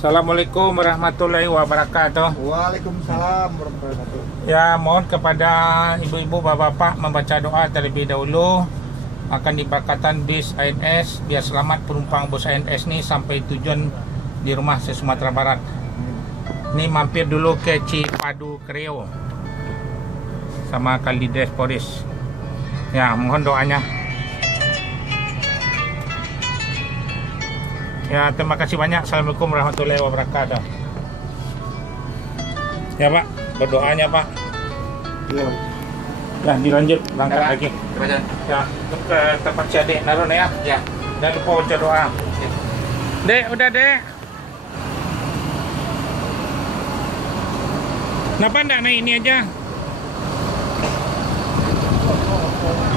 Assalamualaikum warahmatullahi wabarakatuh. Waalaikumsalam warahmatullahi wabarakatuh. Ya, mohon kepada ibu-ibu, bapak-bapak membaca doa terlebih dahulu. Akan diberkatan bis ANS, biar selamat penumpang bus ANS ini sampai tujuan di rumah se-Sumatera Barat. Ini mampir dulu ke Cipadu Kreo sama Kalides Polis. Ya, mohon doanya. Ya, terima kasih banyak. Assalamualaikum warahmatullahi wabarakatuh. Ya Pak, berdoanya Pak. Iya. Ya, dilanjut berangkat Ya, lagi. Baca. Ya, ke tempat si adik naruh ya. Ya. Jangan lupa baca doa. Ya. Dek, udah dek. Kenapa enggak naik ini aja?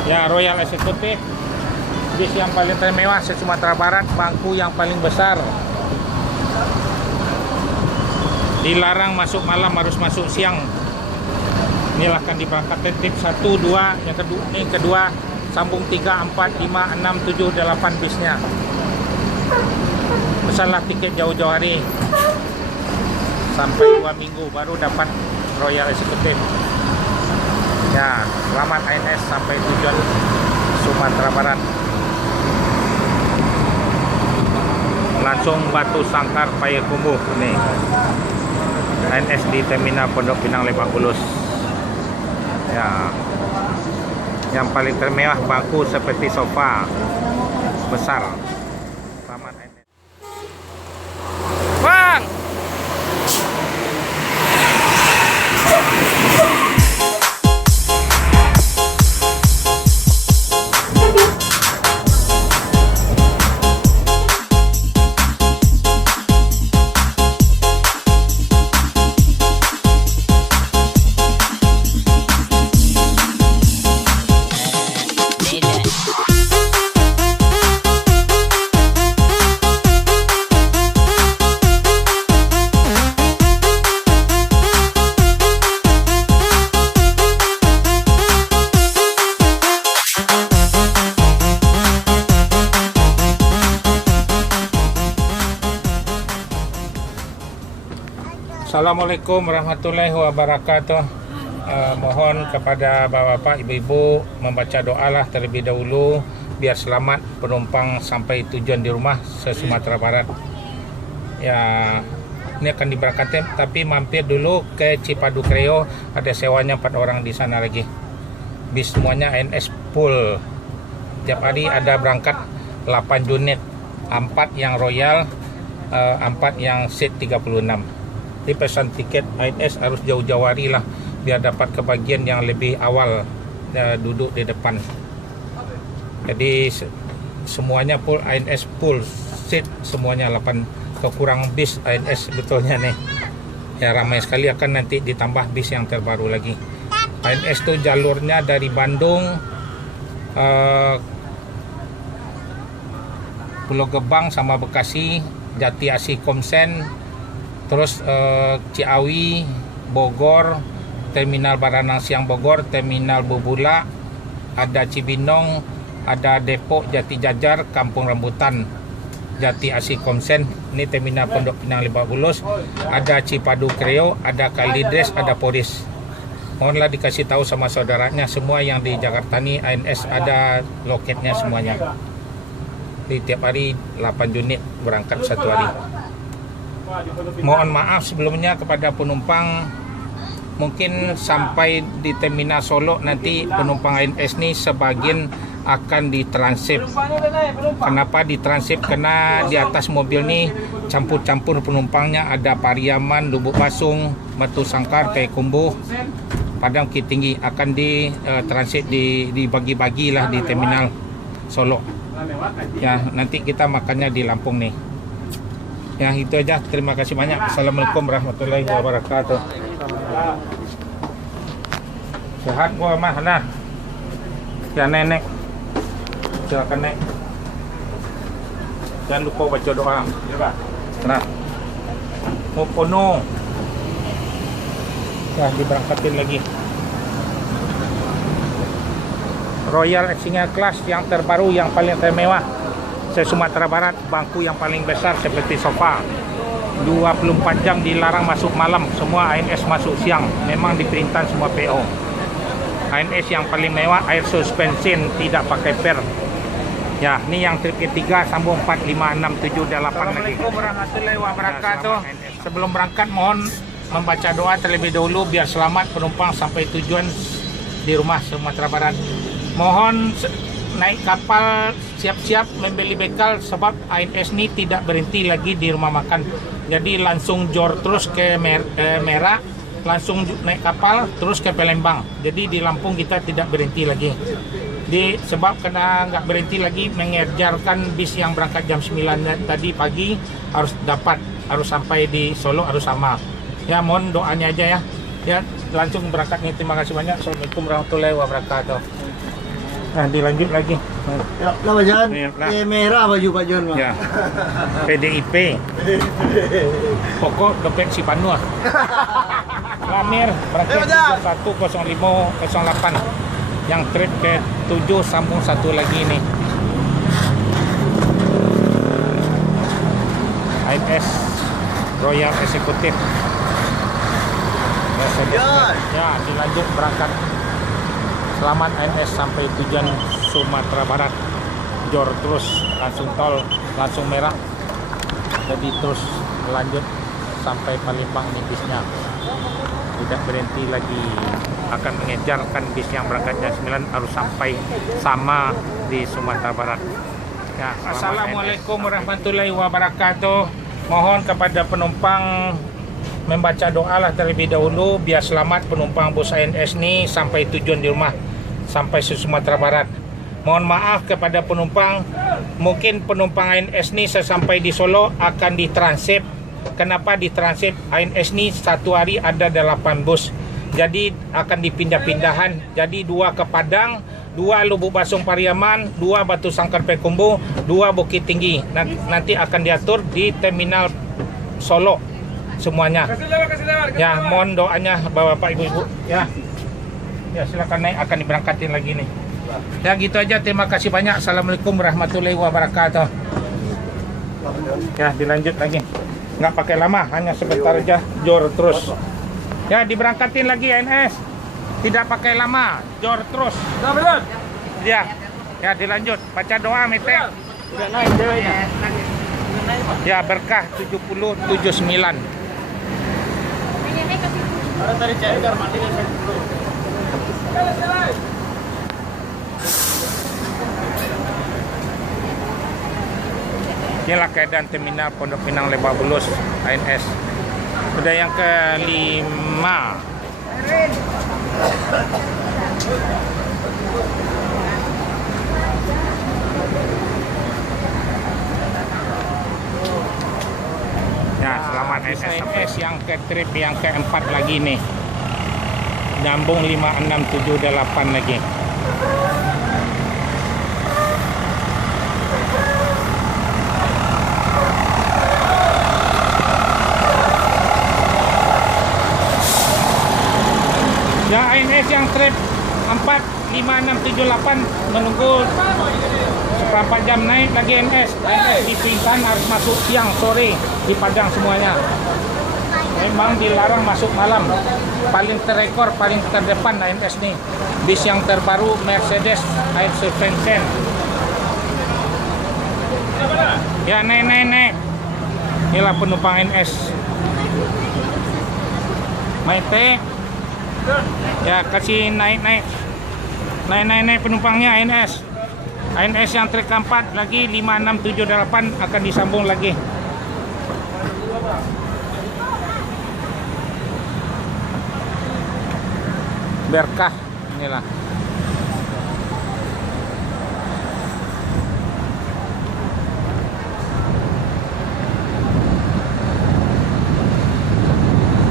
Ya, Royal Executive. Bis yang paling termewah se-Sumatera Barat, bangku yang paling besar. Dilarang masuk malam, harus masuk siang. Inilah akan diberangkatkan tip 1, 2, yang kedua sambung 3, 4, 5, 6, 7, 8 bisnya. Pesanlah tiket jauh-jauh hari. Sampai 2 minggu baru dapat Royal Executive. Ya, selamat ANS sampai tujuan Sumatera Barat. Langsung Batu Sangkar Payakumbuh nih. ANS di Terminal Pondok Pinang Lebak Bulus. Ya. Yang paling termewah bangku seperti sofa besar. Selamat ANS. Bang. Assalamualaikum warahmatullahi wabarakatuh. Mohon kepada bapak-bapak, ibu-ibu membaca doalah terlebih dahulu biar selamat penumpang sampai tujuan di rumah se-Sumatera Barat. Ya, ini akan diberangkatkan tapi mampir dulu ke Cipadu Kreo, ada sewanya 4 orang di sana lagi. Bis semuanya ANS full. Tiap hari ada berangkat 8 unit, 4 yang Royal, 4 yang seat 36. Jadi pesan tiket ANS harus jauh-jauh hari lah biar dapat kebagian yang lebih awal, duduk di depan. Jadi semuanya full ANS, full seat semuanya 8, kekurang bis ANS betulnya nih. Ya, ramai sekali, akan nanti ditambah bis yang terbaru lagi. ANS itu jalurnya dari Bandung, Pulau Gebang sama Bekasi, Jati Asih Komsen, terus Ciawi, Bogor, Terminal Baranang Siang Bogor, Terminal Bubula, ada Cibinong, ada Depok, Jati Jajar, Kampung Rambutan, Jati Asih Komsen, ini Terminal Pondok Pinang Lebak Bulus, ada Cipadu Kreo, ada Kalides, ada Polis. Mohonlah dikasih tahu sama saudaranya, semua yang di Jakarta ini ANS ada loketnya semuanya. Di tiap hari 8 unit berangkat satu hari. Mohon maaf sebelumnya kepada penumpang, mungkin sampai di Terminal Solo nanti penumpang ANS ini sebagian akan ditransit. Kenapa ditransit? Karena di atas mobil ini campur-campur penumpangnya, ada Pariaman, Lubuk Basung, Batu Sangkar, Payakumbuh, Padang Bukit Tinggi, akan ditransit, dibagi-bagi lah di Terminal Solo. Ya, nanti kita makannya di Lampung nih. Ya, itu aja. Terima kasih banyak. Assalamualaikum warahmatullahi wabarakatuh. Sehat gua mah nah. Ya nenek. Silakan nek. Jangan lupa baca doa. Nah. Mukono. Ya, diberangkatin lagi. Royal Singa Class yang terbaru, yang paling termewah se-Sumatera Barat, bangku yang paling besar seperti sofa. 24 jam dilarang masuk malam, semua ANS masuk siang. Memang diperintah semua PO. ANS yang paling mewah air suspension, tidak pakai per. Ya, ini yang trip ketiga, sambung 4, 5, 6, 7, 8 lagi. Assalamualaikum warahmatullahi wabarakatuh. Sebelum berangkat mohon membaca doa terlebih dahulu biar selamat penumpang sampai tujuan di rumah Sumatera Barat. Mohon naik kapal siap-siap membeli bekal sebab ANS ini tidak berhenti lagi di rumah makan. Jadi langsung jor terus ke Merak, langsung naik kapal terus ke Palembang. Jadi di Lampung kita tidak berhenti lagi. Sebab kena nggak berhenti lagi mengejarkan bis yang berangkat jam 9 tadi pagi harus sampai di Solo harus sama. Ya mohon doanya aja ya. Ya langsung berangkat nih. Terima kasih banyak. Assalamualaikum warahmatullahi wabarakatuh. Nah dilanjut lagi. Ya, lah Pak Jon. Ya, lah. Merah baju Pak Jon, Pak. Ya. PDIP. Pokok dompet si Panua. Lamir berangkat 10508. Yang trip ke 7 sambung satu lagi ini. ANS Royal Executive. Ya, dilanjut berangkat. Selamat ANS sampai tujuan Sumatera Barat. Jor terus langsung tol, langsung merah. Jadi terus lanjut sampai Palembang ini bisnya. Tidak berhenti lagi, akan mengejarkan bis yang berangkat jam 9 harus sampai sama di Sumatera Barat. Ya, Assalamualaikum warahmatullahi wabarakatuh. Mohon kepada penumpang membaca doa lah terlebih dahulu biar selamat penumpang bus ANS ini sampai tujuan di rumah, sampai ke Sumatera Barat. Mohon maaf kepada penumpang, mungkin penumpang ANS ini sesampai di Solo akan ditransit. Kenapa ditransit? ANS ini satu hari ada 8 bus. Jadi akan dipindah-pindahan. Jadi 2 ke Padang, 2 Lubuk Basung Pariaman, 2 Batu Sangkar Payakumbuh, 2 Bukit Tinggi. Nanti akan diatur di terminal Solo semuanya. Ya, mohon doanya Bapak Ibu-ibu ya. Ya, silakan naik, akan diberangkatin lagi nih. Ya, gitu aja. Terima kasih banyak. Assalamualaikum warahmatullahi wabarakatuh. Ya, dilanjut lagi. Nggak pakai lama, hanya sebentar aja, jor terus. Ya, diberangkatin lagi ANS. Tidak pakai lama, jor terus. Ya, ya dilanjut. Baca doa, Mete. Udah naik ceweknya. Ya, berkah 7079. Ada tadi cewek kamar mandi dulu. Inilah keadaan terminal Pondok Pinang Lebak Bulus ANS. Sudah yang ke-5. Ya, selamat ANS yang ke trip yang ke-4 lagi nih. Nyambung 5678 lagi. Ya, ANS yang trip 4, 5, 6, 7, 8 menunggu seperempat jam naik lagi ANS. ANS diperintahkan harus masuk siang, sore di Padang semuanya. Memang dilarang masuk malam. Paling terekor, paling terdepan ANS nih. Bis yang terbaru Mercedes Air Suspension. Ya, naik. Inilah penumpang ANS. Maite. Ya, kasih naik penumpangnya ANS. ANS yang trek 4 lagi 5678 akan disambung lagi. Berkah inilah.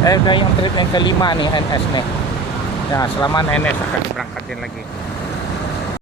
Udah yang trip yang ke-5 nih ANS nih. Ya, selamat ANS akan diberangkatin lagi.